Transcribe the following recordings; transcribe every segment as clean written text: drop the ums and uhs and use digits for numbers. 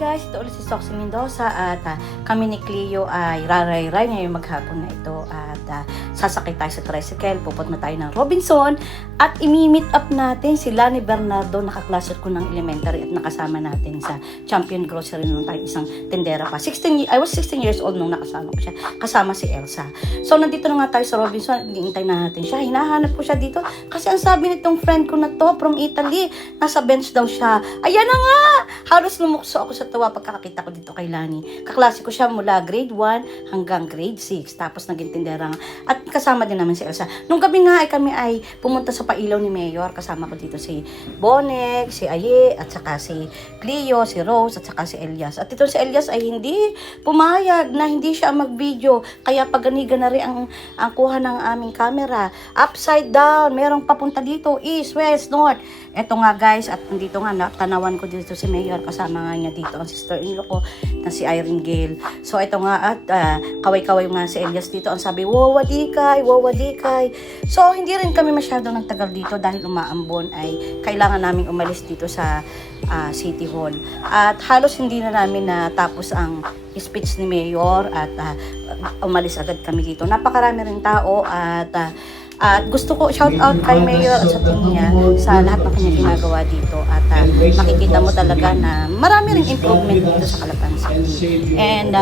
guys, ito ulit si Soxy Mendoza at kami ni Cleo ay raray-ray ngayong maghapon na ito at sasakay tayo sa tricycle, pupunta tayo ng Robinson at imi-meet up natin si Lani Bernardo, nakaklase ko ng elementary at nakasama natin sa Champion Grocery nung tayo isang tendera pa. I was 16 years old nung nakasama ko siya, kasama si Elsa. So nandito na nga tayo sa Robinson, iniintay na natin siya, hinahanap ko siya dito kasi ang sabi nitong friend ko na to from Italy, nasa bench daw siya. Ayan na nga! Halos lumukso ako sa tawa pagkakakita ko dito kay Lani. Kaklase ko siya mula grade 1 hanggang grade 6. Tapos naging tindera nga. At kasama din naman si Elsa. Nung gabi nga ay kami ay pumunta sa pailaw ni Mayor. Kasama ko dito si Bonek, si Aye, at saka si Cleo, si Rose, at saka si Elias. At ito si Elias ay hindi pumayag na hindi siya mag-video. Kaya paganiga na rin ang kuha ng aming camera. Upside down. Merong papunta dito. East, west, north. Eto nga guys, at nandito nga tanawan ko dito si Mayor, kasama nga niya dito ang sister-in-law ko na si Irene Gale. So eto nga at kaway-kaway nga si Elias dito, ang sabi wawadikay. So hindi rin kami masyadong nagtagal dito dahil umaambon ay kailangan namin umalis dito sa City Hall. At halos hindi na namin natapos ang speech ni Mayor at umalis agad kami dito. Napakarami rin tao at gusto ko shout out kay Mayor at sa team niya sa lahat ng kanyang ginagawa dito at makikita mo talaga na marami ring improvement dito sa Calapan City and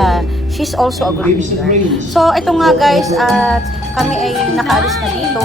she's also a good leader. So ito nga guys at kami ay nakaalis na dito